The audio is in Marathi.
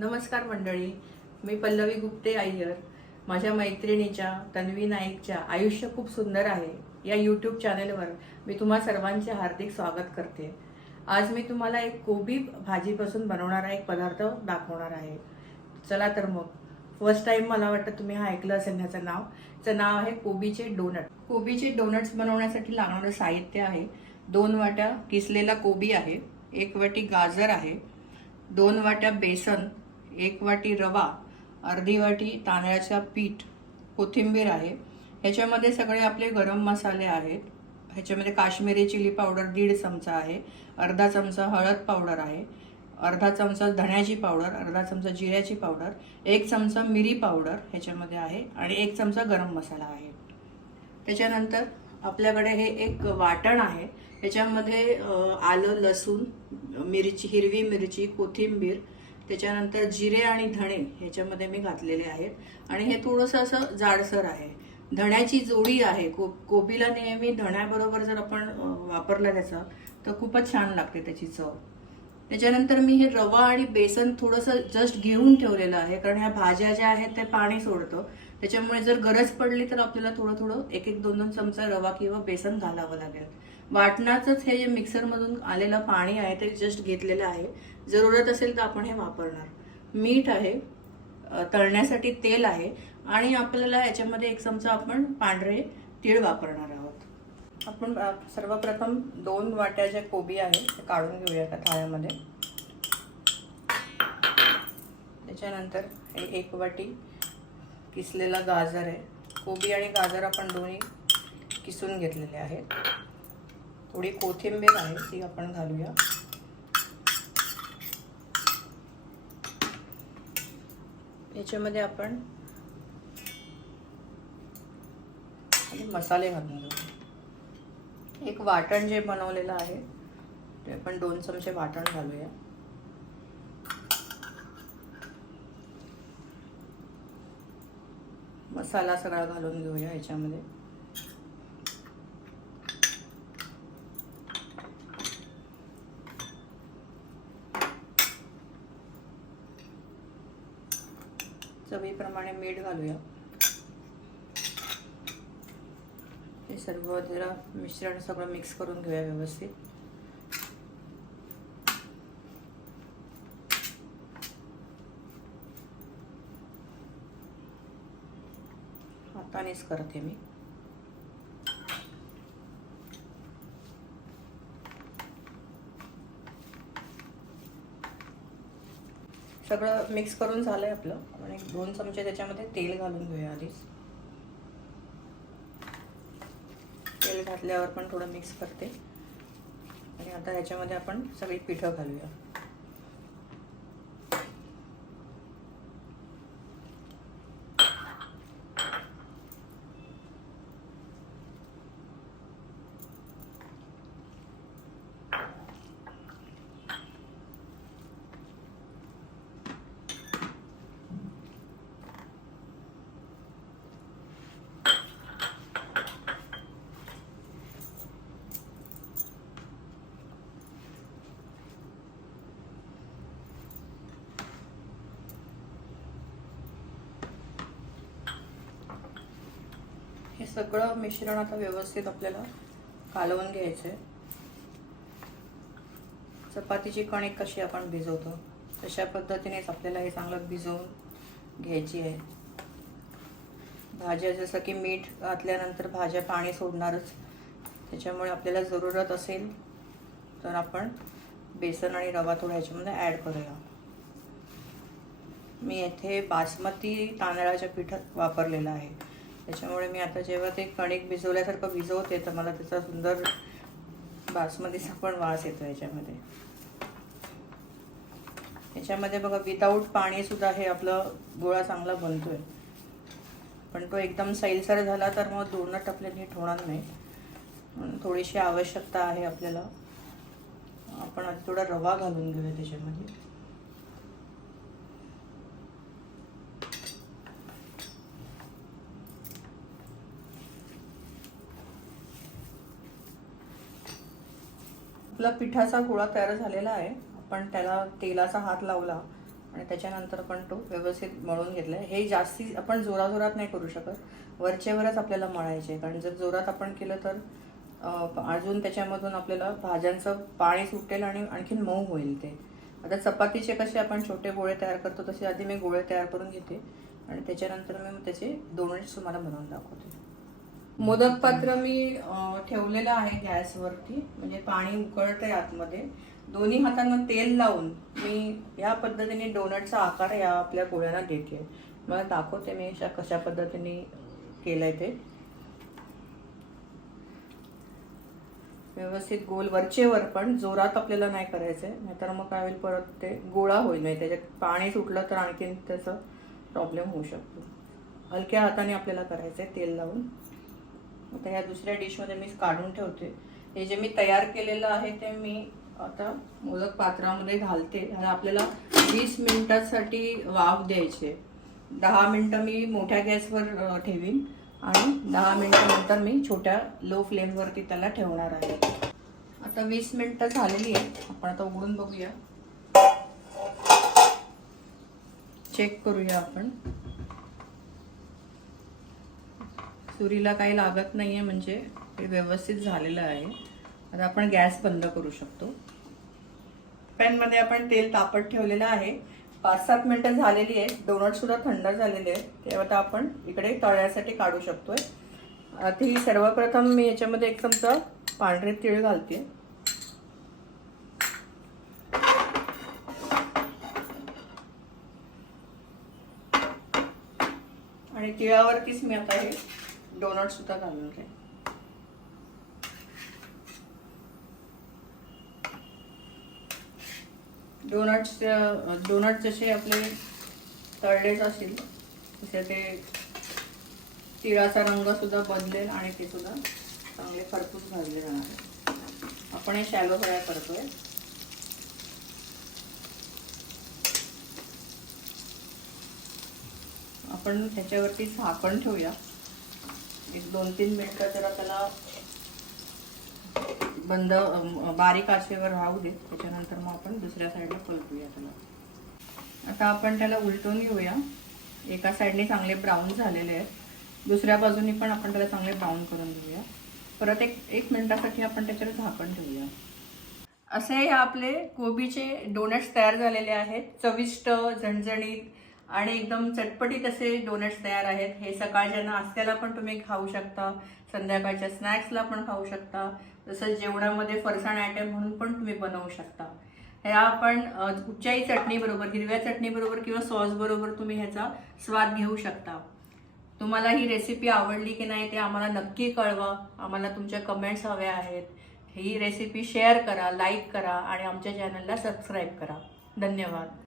नमस्कार मंडळी मी पल्लवी गुप्ते अय्यर. माझ्या मैत्रिणीच्या तन्वी नाईकच्या आयुष्य खूप सुंदर आहे. या यूट्यूब चॅनेलवर मी तुम्हा सर्वांचे हार्दिक स्वागत करते. आज मी तुम्हाला एक कोबी भाजीपासून बनवणारा एक पदार्थ दाखवणार आहे. चला तर मग. फर्स्ट टाईम मला वाटतं तुम्ही हा ऐकलं असेल ह्याचं नाव. त्याचं नाव आहे कोबीचे डोनट. कोबीचे डोनट्स बनवण्यासाठी लागणारं साहित्य आहे. दोन वाट्या किसलेला कोबी आहे. एक वाटी गाजर आहे. दोन वाट्या बेसन. एक वाटी रवा अर्धी वाटी तांदळाचा पीठ कोथिंबीर आहे. ह्याच्यामध्ये सगळे आपले गरम मसाले आहेत. ह्याच्यामध्ये काश्मीरी चिली पावडर दीड चमचा आहे. अर्धा चमचा हळद पावडर आहे. अर्धा चमचा धण्याची पावडर अर्धा चमचा जिऱ्याची पावडर एक चमचा मिरी पावडर ह्याच्यामध्ये आहे आणि एक चमचा गरम मसाला आहे. त्याच्यानंतर आपल्याकडे हे एक वाटण आहे. त्याच्यामध्ये आलं लसूण मिरची हिरवी मिरची कोथिंबीर त्याच्यानंतर जिरे आणि धणे ह्याच्यामध्ये मी घातलेले आहेत. आणि हे थोडंसं असं जाडसर आहे. धण्याची जोडी आहे. को कोबीला नेहमी धण्याबरोबर जर आपण वापरला त्याचा तर खूपच छान लागते त्याची चव. त्याच्यानंतर मी हे रवा आणि बेसन थोडंसं जस्ट घेऊन ठेवलेलं आहे. कारण ह्या भाज्या ज्या आहेत ते पाणी सोडतं. त्याच्यामुळे जर गरज पडली तर आपल्याला थोडं थोडं एक एक दोन दोन चमचा रवा किंवा बेसन घालावं लागेल. वाटणाचंच हे जे मिक्सरमधून आलेलं पाणी आहे ते जस्ट घेतलेलं आहे. जरूरत असेल तर आपण हे वापरणार. मीठ आहे तळण्यासाठी तेल आहे आणि आपल्याला याच्यामध्ये एक चमचा आपण पांढरे तीळ वापरणार आहोत. आपण सर्वप्रथम दोन वाट्या ज्या कोबी आहे ते काढून घेऊया एका थाळ्यामध्ये. त्याच्यानंतर हे एक वाटी किसलेला गाजर आहे. कोबी आणि गाजर आपण दोन्ही किसून घेतलेले आहेत. थोडी कोथिंबीर आहे ती आपण घालूया. याच्यामध्ये आपण मसाले घालून घेऊ एक वाटण जे बनवलेलं आहे ते आपण दोन चमचे वाटण घालूया. मसाला सगळा घालून घेऊया याच्यामध्ये. चवीप्रमाणे मीठ घालूया. हे सर्व जरा मिश्रण सगळं मिक्स करून घेऊया व्यवस्थित. हातानेच करते मी. सगळं मिक्स करून झालं आहे आपलं. आपण एक दोन चमचे त्याच्यामध्ये तेल घालून घेऊया आधीच. तेल घातल्यावर पण थोडं मिक्स करते. आणि आता ह्याच्यामध्ये आपण सगळी पिठं घालूया. सगळं मिश्रण आता व्यवस्थित आपल्याला कालवून घ्यायचं आहे चपातीची कणिक कशी आपण भिजवतो तशा पद्धतीनेच आपल्याला हे चांगलं भिजवून घ्यायची आहे. भाज्या जसं की मीठ घातल्यानंतर भाज्या पाणी सोडणारच त्याच्यामुळे आपल्याला जरूरत असेल तर आपण बेसन आणि रवा थोडा ह्याच्यामध्ये ॲड करूया. मी येथे बासमती तांदळाच्या पिठात वापरलेलं आहे. त्याच्यामुळे मी आता जेव्हा ते कणिक भिजवल्यासारखं भिजवते तर मला त्याचा सुंदर बासमतीचा पण वास येतो याच्यामध्ये. याच्यामध्ये बघा विदाऊट पाणीसुद्धा हे आपलं गोळा चांगला बनतोय. पण तो एकदम सैलसर झाला तर मग दोन टपले नीट होणार नाही. म्हणून थोडीशी आवश्यकता आहे आपल्याला. आपण थोडा रवा घालून घेऊया त्याच्यामध्ये. आपला पिठाचा गोळा तयार झालेला आहे. आपण त्याला तेलाचा हात लावला आणि त्याच्यानंतर पण तो व्यवस्थित मळून घेतला आहे. हे जास्ती आपण जोराजोरात नाही करू शकत. वरचेवरच आपल्याला मळायचे कारण जर जोरात आपण केलं तर अजून त्याच्यामधून आपल्याला भाज्यांचं पाणी सुटेल आणि आणखीन मऊ होईल ते. आता चपातीचे कसे आपण छोटे गोळे तयार करतो तसे आधी मी गोळे तयार करून घेते. आणि त्याच्यानंतर मी मग त्याचे डोनट्स तुम्हाला बनवून दाखवते. मोदक पात्र मी ठेवलेलं आहे गॅसवरती. म्हणजे पाणी उकळतंय आतमध्ये दोन्ही हातांना तेल लावून मी या पद्धतीने डोनटचा आकार या आपल्या गोळ्याला देते. मला दाखवते मी अशा कशा पद्धतीने केलंय ते. व्यवस्थित गोल वरचेवर पण जोरात आपल्याला नाही करायचंय. नाहीतर मग काय होईल परत ते गोळा होईल. नाही त्याच्यात पाणी सुटलं तर आणखीन त्याचा प्रॉब्लेम होऊ शकतो. हलक्या हाताने आपल्याला करायचंय तेल लावून. आता ह्या दुसऱ्या डिशमध्ये मी काढून ठेवते. हे जे मी तयार केलेलं आहे ते मी आता मोदक पात्रामध्ये घालते. आणि आपल्याला वीस मिनटासाठी वाफ द्यायचे दहा मिनटं मी मोठ्या गॅसवर ठेवीन. आणि दहा मिनटानंतर मी छोट्या लो फ्लेमवरती त्याला ठेवणार आहे. आता वीस मिनटं झालेली आहे आपण आता उघडून बघूया. चेक करूया आपण. तुरीला काही लागत नाही आहे म्हणजे ते व्यवस्थित झालेलं आहे. आता आपण गॅस बंद करू शकतो. पॅनमध्ये आपण तेल तापत ठेवलेलं आहे. पाच सात मिनटं झालेली आहे डोनटसुद्धा थंड झालेले आहेत. तेव्हा आता आपण इकडे तळण्यासाठी काढू शकतोय. आधी सर्वप्रथम मी याच्यामध्ये एक चमचा पांढरे तीळ घालते. आणि तिळावरतीच मी आता हे डोनट सुद्धा घालून आहे डोनट्स डोनट जसे आपले तळलेच असतील तसे ते तिळाचा रंग सुद्धा बदलेल आणि ते सुद्धा चांगले खरपूस भाजले जाणार आपण हे शॅलो फ्राय करतोय. आपण त्याच्यावरती झाकण ठेवूया. एक दोन तीन मिनटं जरा त्याला बंद बारीक आचेवर राहू दे. त्याच्यानंतर मग आपण दुसऱ्या साईडला पलटूया त्याला. आता आपण त्याला उलटून घेऊया. एका साईडने चांगले ब्राऊन झालेले आहेत. दुसऱ्या बाजूनी पण आपण त्याला चांगले ब्राऊन करून घेऊया. परत एक एक मिनटासाठी आपण त्याच्यावर झाकण ठेवूया. असे हे आपले कोबीचे डोनट्स तयार झालेले आहेत. चविष्ट झणझणीत आणि एकदम चटपटीत असे डोनट्स तयार आहेत. हे सकाळच्या नाश्त्याला पण तुम्ही खाऊ शकता. संध्याकाळच्या स्नॅक्सला पण खाऊ शकता. तसंच जेवणामध्ये फरसाण आयटम म्हणून पण तुम्ही बनवू शकता. ह्या आपण कुठच्याही चटणीबरोबर हिरव्या चटणीबरोबर किंवा सॉसबरोबर तुम्ही ह्याचा स्वाद घेऊ शकता. तुम्हाला ही रेसिपी आवडली की नाही ते आम्हाला नक्की कळवा. आम्हाला तुमच्या कमेंट्स हव्या आहेत. ही रेसिपी शेअर करा लाईक करा आणि आमच्या चॅनलला सबस्क्राईब करा. धन्यवाद.